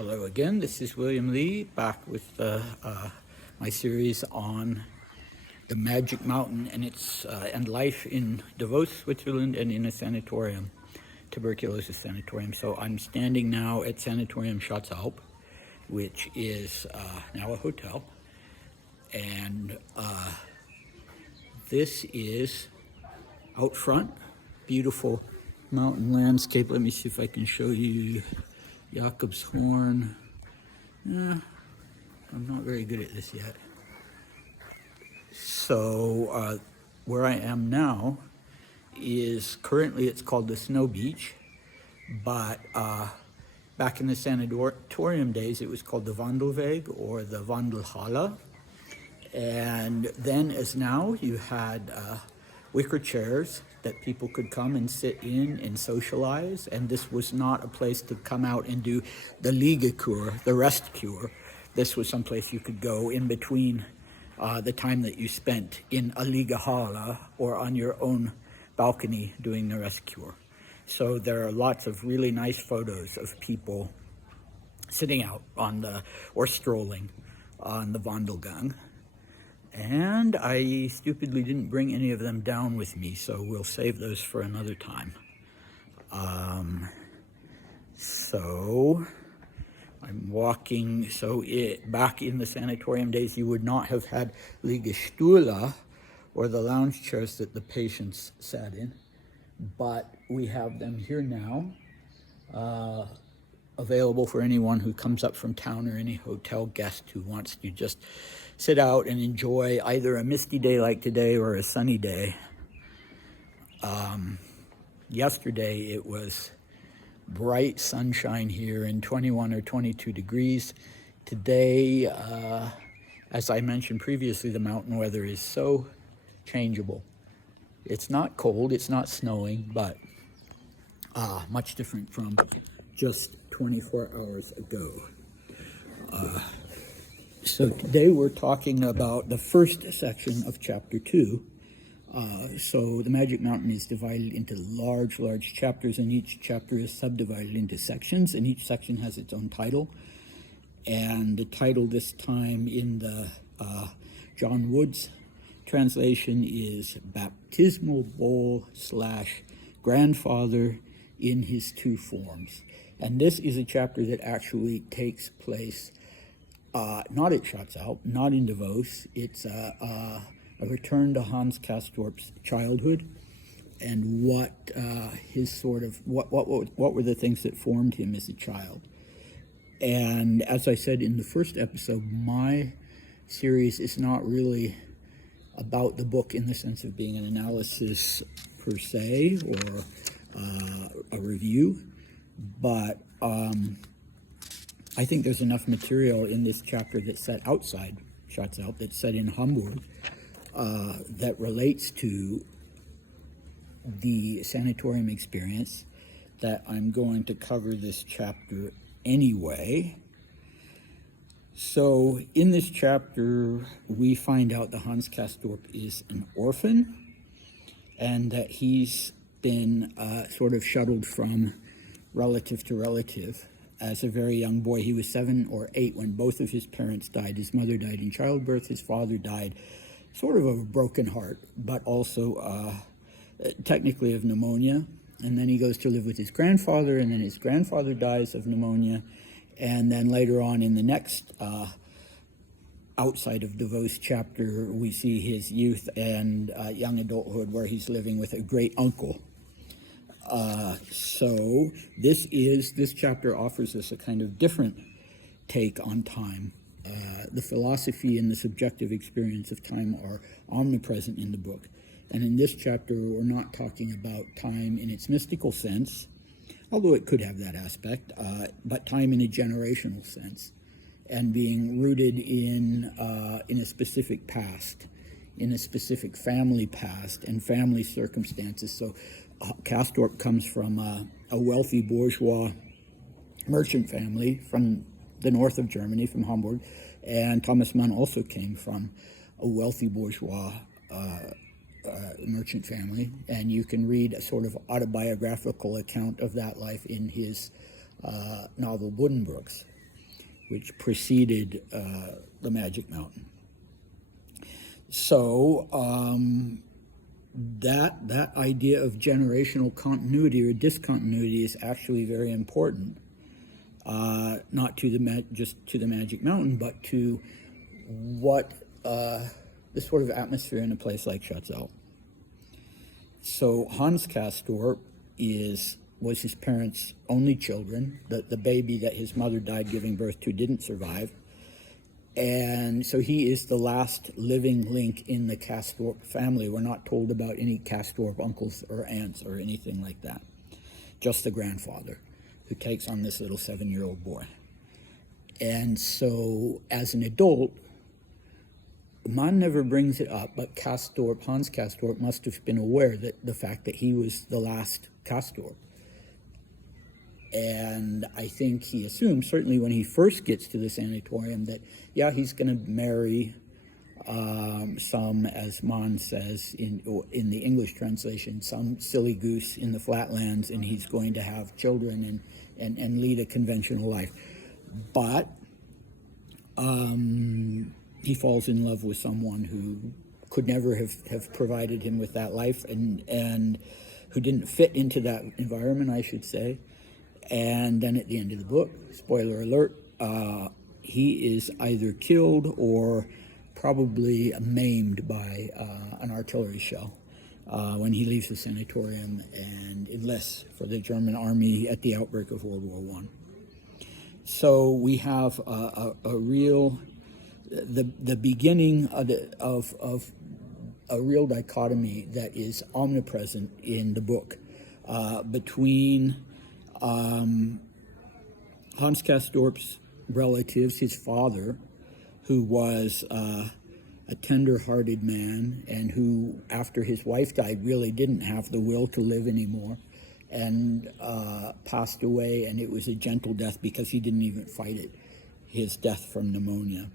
Hello again, this is William Lee back with my series on the Magic Mountain and its and life in Davos, Switzerland, and in a sanatorium, tuberculosis sanatorium. So I'm standing now at Sanatorium Schatzalp, which is now a hotel, and this is out front, beautiful mountain landscape. Let me see if I can show you Jakobshorn. I'm not very good at this yet. So where I am now is currently it's called the Snow Beach, but back in the sanatorium days it was called the Wandelweg or the Wandelhalle. And then as now you had wicker chairs that people could come and sit in and socialize, and this was not a place to come out and do the Liegekur, the rest cure. This was someplace you could go in between the time that you spent in a Liegehalle or on your own balcony doing the rest cure. So there are lots of really nice photos of people sitting out on the, or strolling on the Wandelgang. And I stupidly didn't bring any of them down with me, so we'll save those for another time. So I'm walking, back in the sanatorium days, you would not have had Liegestühle, or the lounge chairs that the patients sat in, but we have them here now, available for anyone who comes up from town or any hotel guest who wants to just sit out and enjoy either a misty day like today or a sunny day. Yesterday it was bright sunshine here and 21 or 22 degrees. Today, as I mentioned previously, the mountain weather is so changeable. It's not cold, it's not snowing, but much different from just 24 hours ago. So today we're talking about the first section of chapter 2. So the Magic Mountain is divided into large chapters, and each chapter is subdivided into sections, and each section has its own title. And the title this time in the John Wood's translation is Baptismal Bowl / Grandfather in His Two Forms. And this is a chapter that actually takes place not at Schatzalp, not in Davos. It's a return to Hans Castorp's childhood and what his sort of what were the things that formed him as a child. And as I said in the first episode, my series is not really about the book in the sense of being an analysis per se or a review, but I think there's enough material in this chapter that's set outside Schatzalp, that's set in Hamburg, that relates to the sanatorium experience, that I'm going to cover this chapter anyway. So in this chapter, we find out that Hans Castorp is an orphan and that he's been sort of shuttled from relative to relative. As a very young boy, he was 7 or 8 when both of his parents died. His mother died in childbirth. His father died sort of a broken heart, but also technically of pneumonia. And then he goes to live with his grandfather, and then his grandfather dies of pneumonia. And then later on in the next outside of Davos chapter, we see his youth and young adulthood where he's living with a great uncle. So this chapter offers us a kind of different take on time. The philosophy and the subjective experience of time are omnipresent in the book. And in this chapter, we're not talking about time in its mystical sense, although it could have that aspect, but time in a generational sense, and being rooted in a specific past, in a specific family past and family circumstances. So Castorp comes from a wealthy bourgeois merchant family from the north of Germany, from Hamburg, and Thomas Mann also came from a wealthy bourgeois merchant family, and you can read a sort of autobiographical account of that life in his novel Buddenbrooks. which preceded the Magic Mountain. So that idea of generational continuity or discontinuity is actually very important, not to just to the Magic Mountain, but to what the sort of atmosphere in a place like Schatzau. So Hans Castorp was his parents' only children. The baby that his mother died giving birth to didn't survive. And so he is the last living link in the Castorp family. We're not told about any Castorp uncles or aunts or anything like that. Just the grandfather, who takes on this little 7-year-old boy. And so as an adult, Mann never brings it up, but Hans Castorp must have been aware that the fact that he was the last Castorp. And I think he assumes, certainly when he first gets to the sanatorium, that, yeah, he's going to marry some, as Mann says in the English translation, some silly goose in the flatlands, and he's going to have children and lead a conventional life. But he falls in love with someone who could never have provided him with that life and who didn't fit into that environment, I should say. And then at the end of the book, spoiler alert, he is either killed or probably maimed by an artillery shell when he leaves the sanatorium and enlists for the German army at the outbreak of World War I. So we have a real, the beginning of a real dichotomy that is omnipresent in the book between Hans Castorp's relatives, his father, who was a tender-hearted man and who, after his wife died, really didn't have the will to live anymore and passed away, and it was a gentle death because he didn't even fight it, his death from pneumonia.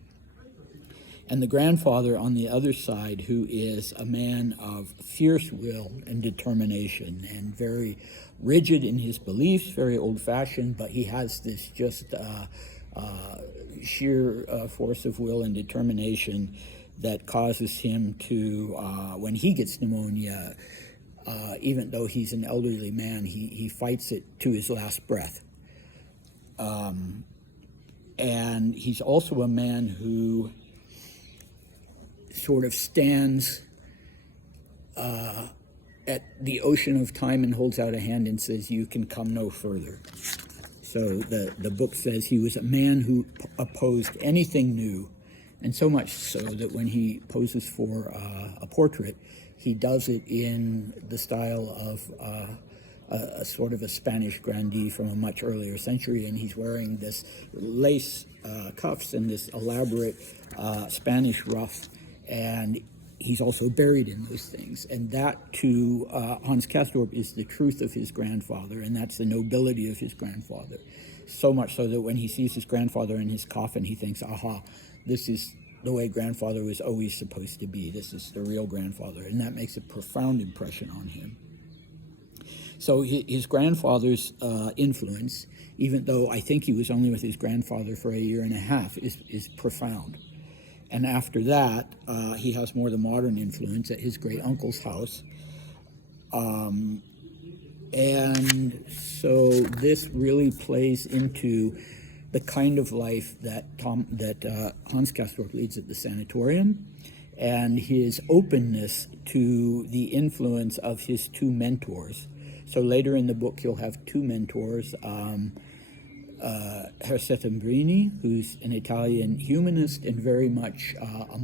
And the grandfather on the other side, who is a man of fierce will and determination and very rigid in his beliefs, very old-fashioned, but he has this just sheer force of will and determination that causes him to, when he gets pneumonia, even though he's an elderly man, he fights it to his last breath. And he's also a man who sort of stands at the ocean of time and holds out a hand and says, "You can come no further." So the book says he was a man who opposed anything new, and so much so that when he poses for a portrait, he does it in the style of a sort of a Spanish grandee from a much earlier century, and he's wearing this lace cuffs and this elaborate Spanish ruff, and he's also buried in those things. And that, to Hans Castorp, is the truth of his grandfather, and that's the nobility of his grandfather. So much so that when he sees his grandfather in his coffin, he thinks, aha, this is the way grandfather was always supposed to be. This is the real grandfather, and that makes a profound impression on him. So his grandfather's influence, even though I think he was only with his grandfather for a year and a half, is profound. And after that, he has more the modern influence at his great-uncle's house. And so this really plays into the kind of life that Hans Castorp leads at the sanatorium, and his openness to the influence of his two mentors. So later in the book, you'll have two mentors, Herr Settembrini, who's an Italian humanist and very much a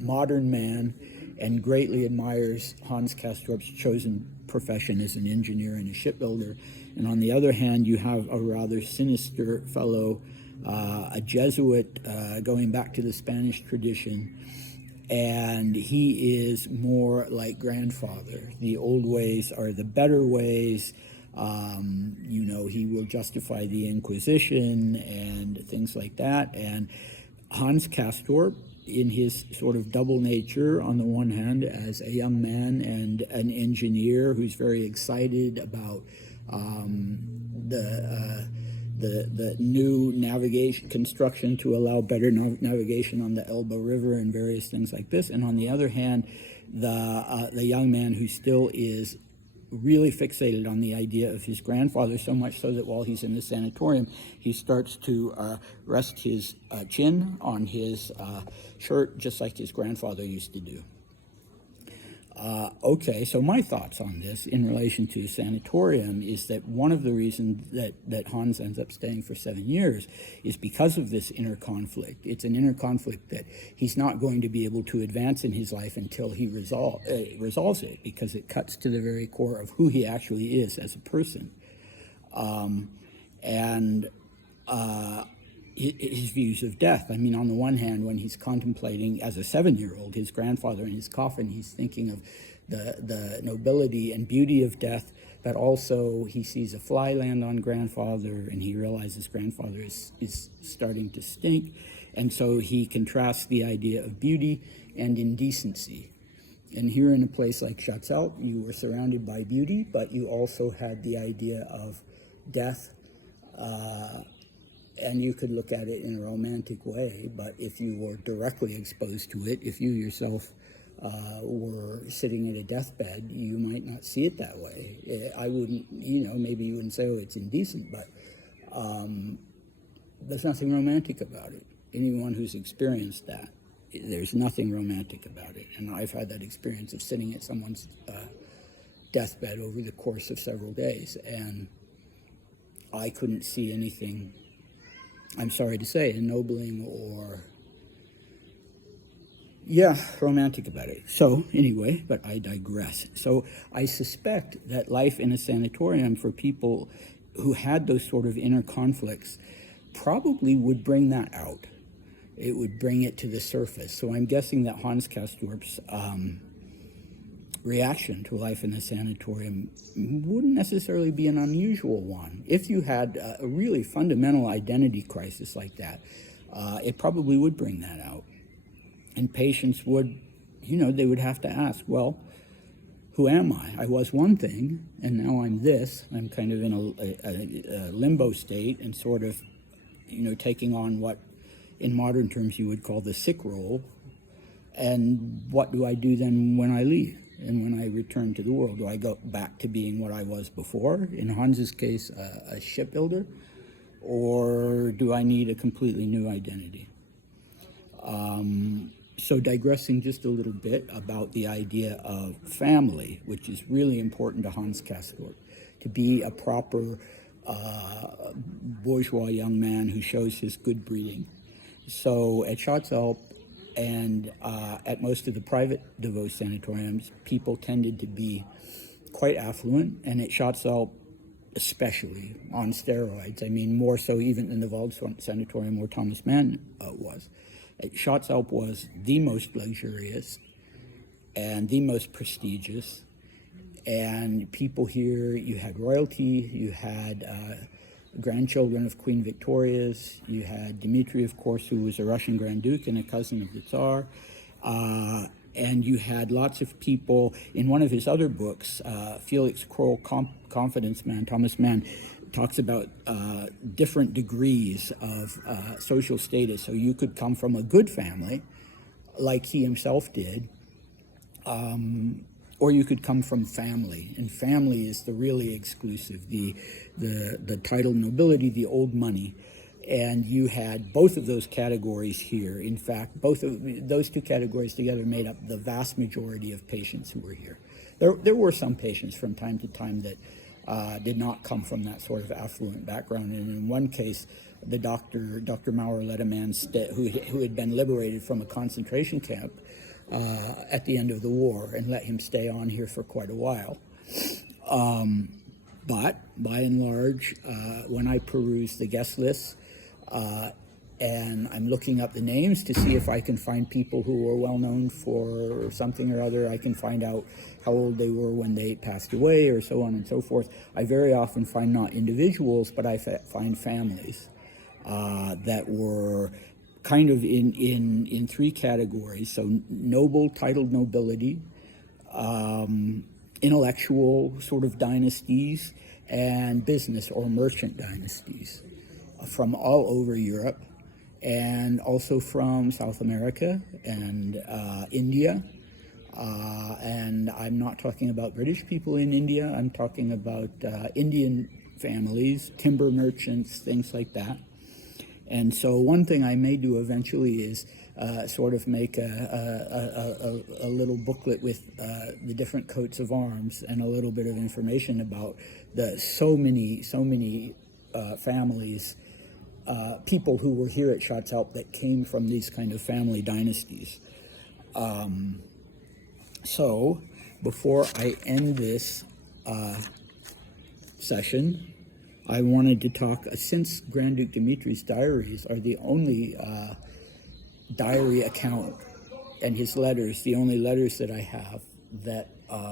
modern man and greatly admires Hans Castorp's chosen profession as an engineer and a shipbuilder. And on the other hand, you have a rather sinister fellow, a Jesuit going back to the Spanish tradition, and he is more like grandfather. The old ways are the better ways. He will justify the Inquisition and things like that. And Hans Castorp, in his sort of double nature, on the one hand, as a young man and an engineer who's very excited about the new navigation construction to allow better navigation on the Elbe River and various things like this. And on the other hand, the young man who still is really fixated on the idea of his grandfather, so much so that while he's in the sanatorium, he starts to rest his chin on his shirt, just like his grandfather used to do. Okay, so my thoughts on this in relation to Sanatorium is that one of the reasons that Hans ends up staying for 7 years is because of this inner conflict. It's an inner conflict that he's not going to be able to advance in his life until he resolves it, because it cuts to the very core of who he actually is as a person. His views of death. I mean, on the one hand, when he's contemplating as a 7-year-old his grandfather in his coffin, he's thinking of the nobility and beauty of death, but also he sees a fly land on grandfather and he realizes grandfather is starting to stink, and so he contrasts the idea of beauty and indecency. And here in a place like Schatzalp, you were surrounded by beauty, but you also had the idea of death, and you could look at it in a romantic way, but if you were directly exposed to it, if you yourself were sitting at a deathbed, you might not see it that way. I wouldn't, maybe you wouldn't say, oh, it's indecent, but there's nothing romantic about it. Anyone who's experienced that, there's nothing romantic about it. And I've had that experience of sitting at someone's deathbed over the course of several days, and I couldn't see anything, I'm sorry to say, ennobling or, romantic about it. So anyway, but I digress. So I suspect that life in a sanatorium for people who had those sort of inner conflicts probably would bring that out. It would bring it to the surface. So I'm guessing that Hans Castorp's reaction to life in a sanatorium wouldn't necessarily be an unusual one. If you had a really fundamental identity crisis like that, it probably would bring that out. And patients would, they would have to ask, well, who am I? I was one thing, and now I'm this. I'm kind of in a limbo state and sort of, taking on what in modern terms you would call the sick role. And what do I do then when I leave? And when I return to the world, do I go back to being what I was before? In Hans's case, a shipbuilder, or do I need a completely new identity? So digressing just a little bit about the idea of family, which is really important to Hans Castorp, to be a proper bourgeois young man who shows his good breeding. So at Schatzalp and at most of the private Davos sanatoriums, people tended to be quite affluent, and at Schatzalp especially on steroids. I mean, more so even in the Wald sanatorium where Thomas Mann was. Schatzalp was the most luxurious and the most prestigious, and people here, you had royalty, you had grandchildren of Queen Victoria's, you had Dmitri, of course, who was a Russian Grand Duke and a cousin of the Tsar, and you had lots of people. In one of his other books, Felix Kroll, Confidence Man, Thomas Mann, talks about different degrees of social status. So you could come from a good family, like he himself did, or you could come from family, and family is the really exclusive, the titled nobility, the old money, and you had both of those categories here. In fact, both of those two categories together made up the vast majority of patients who were here. There were some patients from time to time that did not come from that sort of affluent background, and in one case, the Dr. Maurer let a man who had been liberated from a concentration camp at the end of the war and let him stay on here for quite a while. But by and large, when I peruse the guest lists, and I'm looking up the names to see if I can find people who were well known for something or other, I can find out how old they were when they passed away, or so on and so forth. I very often find not individuals, but I find families that were kind of in three categories. So noble, titled nobility, intellectual sort of dynasties, and business or merchant dynasties. from all over Europe, and also from South America and India. And I'm not talking about British people in India, I'm talking about Indian families, timber merchants, things like that. And so one thing I may do eventually is sort of make a little booklet with the different coats of arms and a little bit of information about the so many families, people who were here at Schatzalp that came from these kind of family dynasties. So before I end this session, I wanted to talk, since Grand Duke Dimitri's diaries are the only diary account, and his letters, the only letters that I have that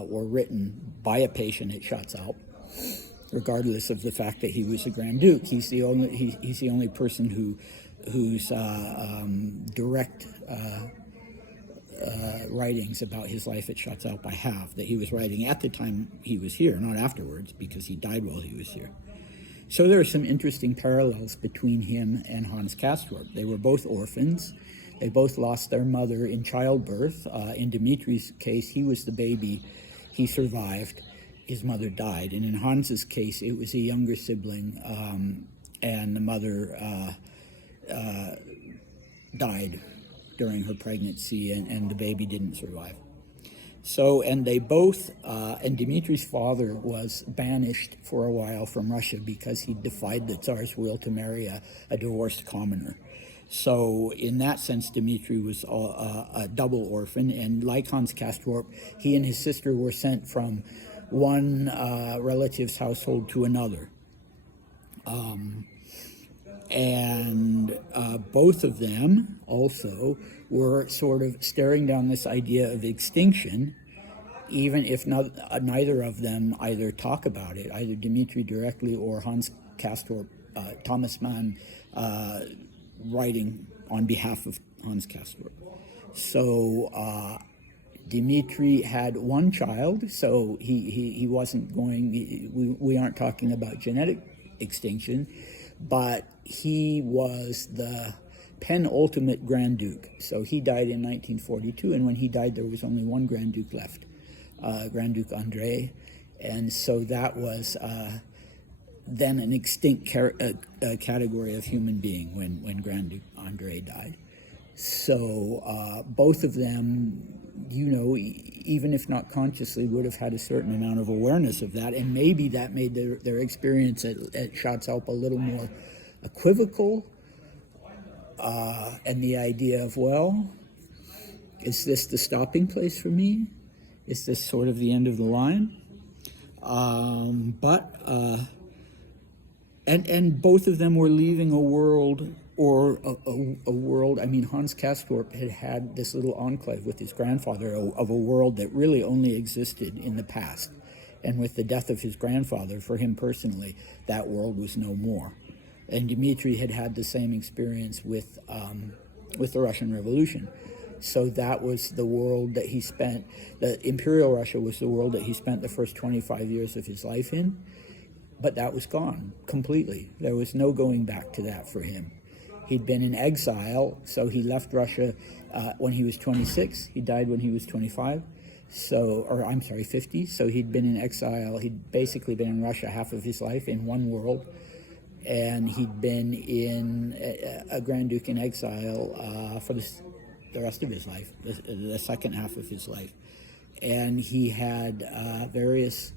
were written by a patient at Schatzalp, regardless of the fact that he was a Grand Duke. He's the only person whose direct writings about his life at Schatzalp I have, that he was writing at the time he was here, not afterwards, because he died while he was here. So there are some interesting parallels between him and Hans Castorp. They were both orphans. They both lost their mother in childbirth. In Dimitri's case, he was the baby. He survived. His mother died. And in Hans's case, it was a younger sibling, and the mother died during her pregnancy, and the baby didn't survive. So, and they both, and Dimitri's father was banished for a while from Russia because he defied the Tsar's will to marry a divorced commoner. So in that sense, Dimitri was a double orphan, and like Hans Castorp, he and his sister were sent from one relative's household to another. And both of them also were sort of staring down this idea of extinction, even if neither of them either talk about it, either Dimitri directly or Hans Castorp, Thomas Mann writing on behalf of Hans Castorp. So Dimitri had one child, so he wasn't going, we aren't talking about genetic extinction, but he was the penultimate Grand Duke. So he died in 1942, and when he died, there was only one Grand Duke left, Grand Duke André. And so that was then an extinct category of human being when Grand Duke André died. So both of them, you know, even if not consciously, would have had a certain amount of awareness of that, and maybe that made their experience at Schatzalp a little more equivocal, and the idea of, well, is this the stopping place for me? Is this sort of the end of the line? And both of them were leaving a world, or a world, I mean, Hans Castorp had this little enclave with his grandfather of a world that really only existed in the past. And with the death of his grandfather, for him personally, that world was no more. And Dimitri had the same experience with the Russian Revolution. So that was the world that he spent, the Imperial Russia was the world that he spent the first 25 years of his life in, but that was gone completely. There was no going back to that for him. He'd been in exile, so he left Russia when he was 26. He died when he was 25. So, or I'm sorry, 50. So he'd been in exile. He'd basically been in Russia half of his life in one world. And he'd been in a Grand Duke in exile for the rest of his life, the second half of his life. And he had various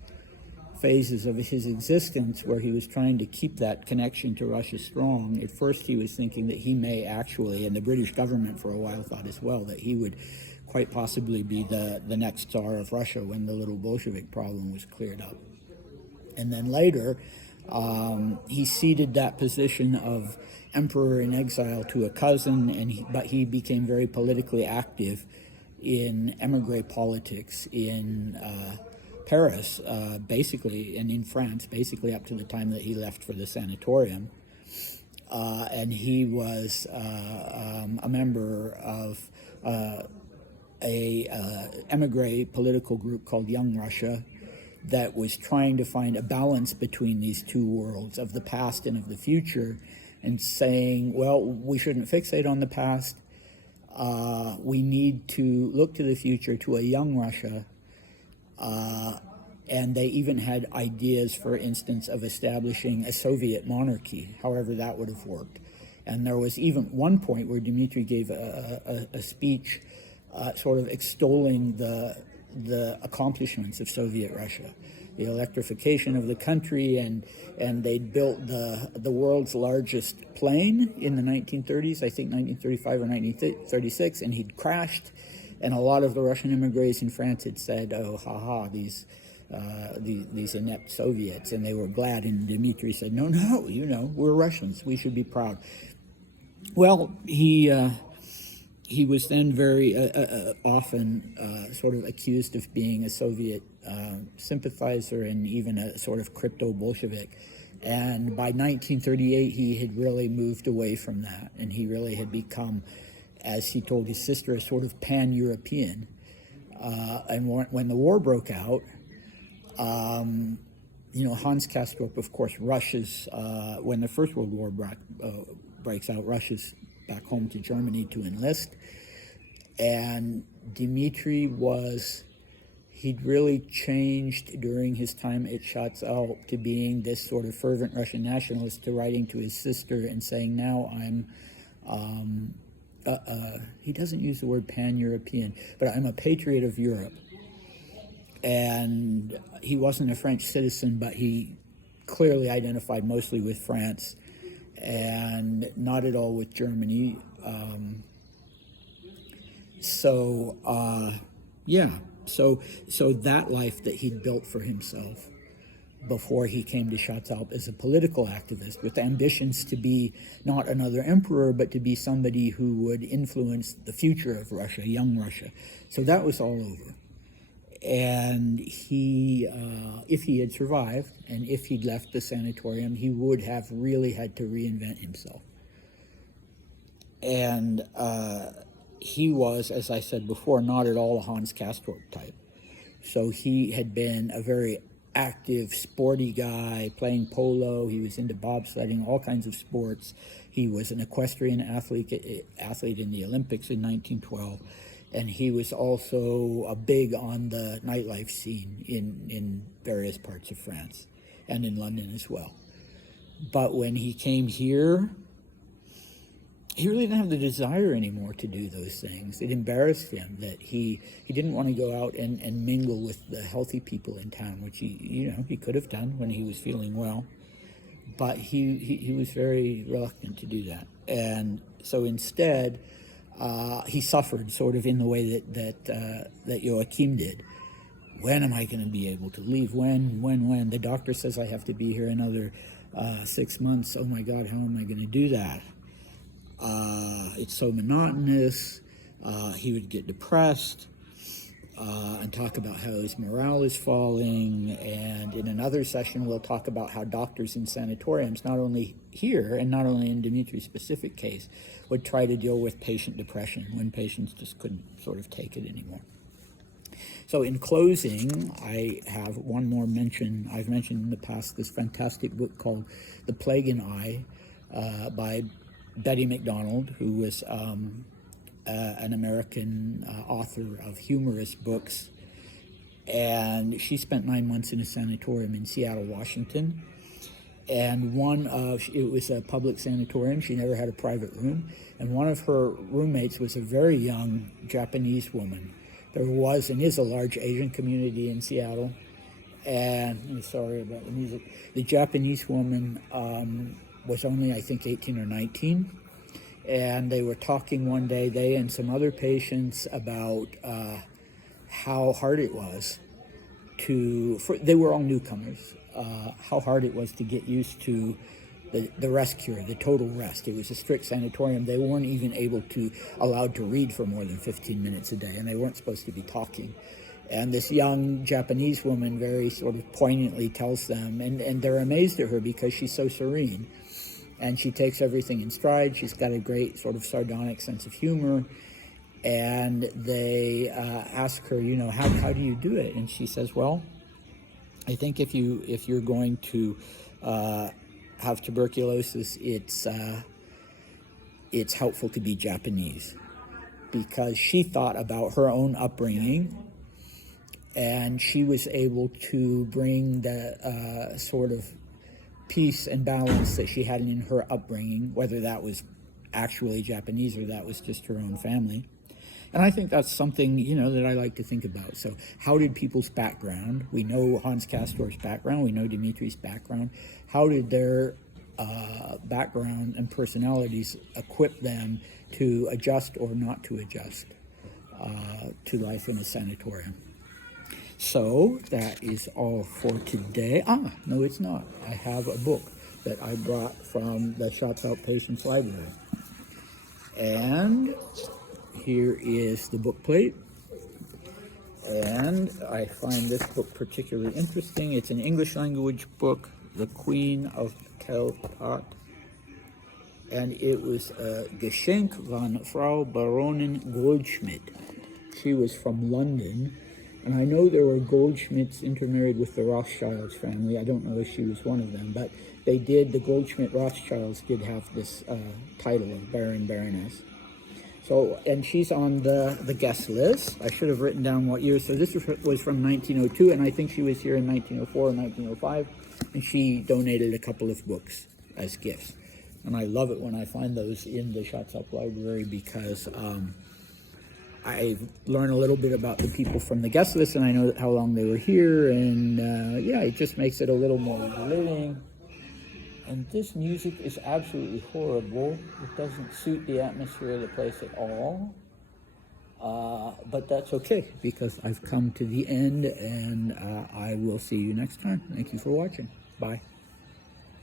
phases of his existence where he was trying to keep that connection to Russia strong. At first he was thinking that he may actually, and the British government for a while thought as well, that he would quite possibly be the next Tsar of Russia when the little Bolshevik problem was cleared up. And then later, he ceded that position of emperor in exile to a cousin, but he became very politically active in emigre politics in Paris, basically, and in France, basically up to the time that he left for the Sanatorium. And he was a member of a emigre political group called Young Russia that was trying to find a balance between these two worlds, of the past and of the future. and saying, well, we shouldn't fixate on the past. We need to look to the future, to a young Russia. And they even had ideas, for instance, of establishing a Soviet monarchy, however that would have worked. And there was even one point where Dmitri gave a speech sort of extolling the accomplishments of Soviet Russia, the electrification of the country, and they'd built the world's largest plane in the 1930s, I think 1935 or 1936, and he'd crashed. And a lot of the Russian immigrants in France had said, oh, these inept Soviets, and they were glad. And Dmitri said, no, we're Russians. We should be proud. Well, he was then very often sort of accused of being a Soviet sympathizer and even a sort of crypto-Bolshevik. And by 1938, he had really moved away from that, and he really had become, as he told his sister, a sort of pan-European. And when the war broke out, Hans Castorp, of course, rushes, when the First World War breaks out, rushes back home to Germany to enlist. And Dmitri he'd really changed during his time at Schatzalp to being this sort of fervent Russian nationalist, to writing to his sister and saying, now I'm, he doesn't use the word pan-European, but I'm a patriot of Europe. And he wasn't a French citizen, but he clearly identified mostly with France and not at all with Germany. So that life that he'd built for himself before he came to Schatzalp as a political activist, with ambitions to be not another emperor, but to be somebody who would influence the future of Russia, young Russia. So that was all over. And he, if he had survived, and if he'd left the sanatorium, he would have really had to reinvent himself. And he was, as I said before, not at all a Hans Castorp type. So he had been a very active, sporty guy, playing polo. He was into bobsledding, all kinds of sports. He was an equestrian athlete in the Olympics in 1912. And he was also big on the nightlife scene in various parts of France and in London as well. But when he came here, he really didn't have the desire anymore to do those things. It embarrassed him that he didn't want to go out and mingle with the healthy people in town, which he could have done when he was feeling well. But he was very reluctant to do that. And so instead, he suffered sort of in the way that Joachim did. When am I going to be able to leave? When? The doctor says I have to be here another 6 months. Oh my God, how am I going to do that? It's so monotonous. He would get depressed and talk about how his morale is falling. And in another session, we'll talk about how doctors in sanatoriums, not only here and not only in Dmitri's specific case, would try to deal with patient depression when patients just couldn't sort of take it anymore. So in closing, I have one more mention. I've mentioned in the past this fantastic book called The Plague in Eye by Betty McDonald, who was an American author of humorous books. And she spent 9 months in a sanatorium in Seattle, Washington. And it was a public sanatorium. She never had a private room. And one of her roommates was a very young Japanese woman. There was and is a large Asian community in Seattle. And I'm sorry about the music. The Japanese woman was only, I think, 18 or 19. And they were talking one day, they and some other patients, about how hard it was they were all newcomers, how hard it was to get used to the rest cure, the total rest. It was a strict sanatorium. They weren't even allowed to read for more than 15 minutes a day, and they weren't supposed to be talking. And this young Japanese woman very sort of poignantly tells them, and they're amazed at her because she's so serene. And she takes everything in stride. She's got a great sort of sardonic sense of humor. And they ask her, how do you do it? And she says, well, I think if you're going to have tuberculosis, it's helpful to be Japanese, because she thought about her own upbringing, and she was able to bring the sort of peace and balance that she had in her upbringing, whether that was actually Japanese or that was just her own family. And I think that's something, that I like to think about. So how did people's background, we know Hans Castor's background, we know Dimitri's background, how did their background and personalities equip them to adjust or not to adjust to life in a sanatorium? So that is all for today. No, it's not. I have a book that I brought from the Shots Outpatients Library. And here is the book plate. And I find this book particularly interesting. It's an English language book, The Queen of counterpart. And it was a Geschenk von Frau Baronin Goldschmidt. She was from London. And I know there were Goldschmidts intermarried with the Rothschilds family. I don't know if she was one of them, but the Goldschmidt Rothschilds did have this title of Baron, Baroness. So, and she's on the guest list. I should have written down what year. So this was from 1902, and I think she was here in 1904 and 1905, and she donated a couple of books as gifts. And I love it when I find those in the Shots Up Library, because I learn a little bit about the people from the guest list, and I know how long they were here, and it just makes it a little more living. And this music is absolutely horrible. It doesn't suit the atmosphere of the place at all. But that's okay, because I've come to the end, and I will see you next time. Thank you for watching. Bye.